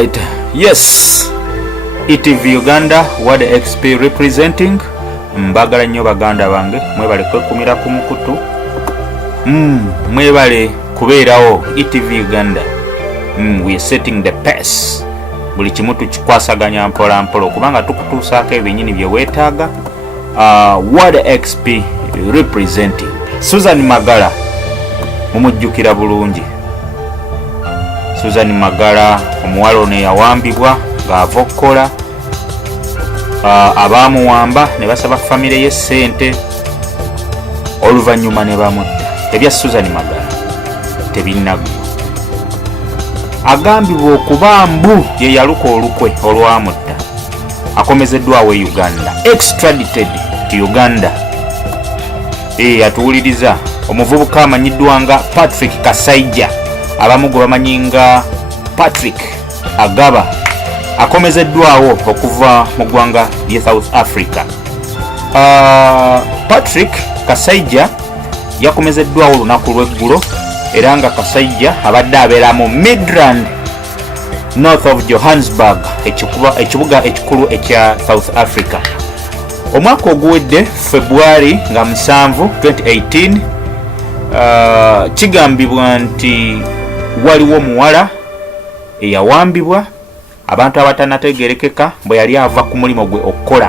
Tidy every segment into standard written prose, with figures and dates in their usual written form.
Alright, yes, ETV Uganda, what XP representing. Mbagala nnyo baganda bange, mwebale kwekumira ku mukutu, mwebale kubeerawo. ETV Uganda, we are setting the pace. Buli kimu tukikwasaganya mpola mpola kubanga tukutuusaako ebinyini bye weetaaga. What XP representing. Susan Magara mumujjukira bulungi. Susan Magara omuwala ono yawambibwa ng'ava okukola, abaamuwamba ne basaba famire ye ssente, oluvannyuma ne bamutta. Ebya Susan Magara tebinnaggwa. Agambibwa okuba mbu ye yaluka olukwe olwamutta. Akomezedwawo e Uganda, extradited to Uganda. Atuwuliriza omuvubuka amanyiddwa nga Patrick Kasaija, abamu gwe bamanyi nga Patrick Agaba, akomezeddwawo okuva mu ggwanga lye South Africa. Patrick Kasaija yakomezeddwawo olunaku lw'eggulo, era nga Kasaija abadde abeera mu Midrand, north of Johannesburg, ekibuga ekikulu ekya South Africa. Omwaka oguwedde February nga 7, 2018, kigambibwa nti waliwo omuwala eyawambibwa abantu abatanategerekeka bwe yali ava ku mulimu gwe okukola.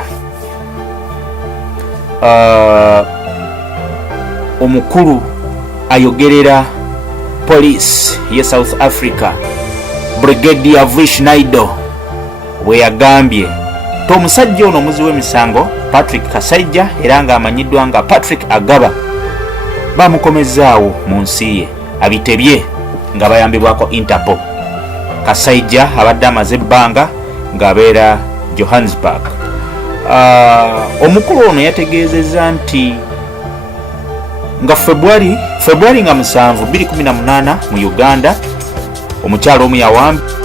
Omukulu ayogerera police ye South Africa, Brigadier Vishnaido, bwe yagambye to omusajja ono omuzi w'emisango Patrick Kasaija, era nga amanyiddwa nga Patrick Agaba, bamukomezaawo mu nsi ye Abitebye nga bayambibwako Interpol. Kasaija abadde amaze ebbanga ng'abeera Johannesburg. Omukulu ono yategeezezza nti nga February nga 7, 2018 mu Uganda, omukyalo omu yawambibwa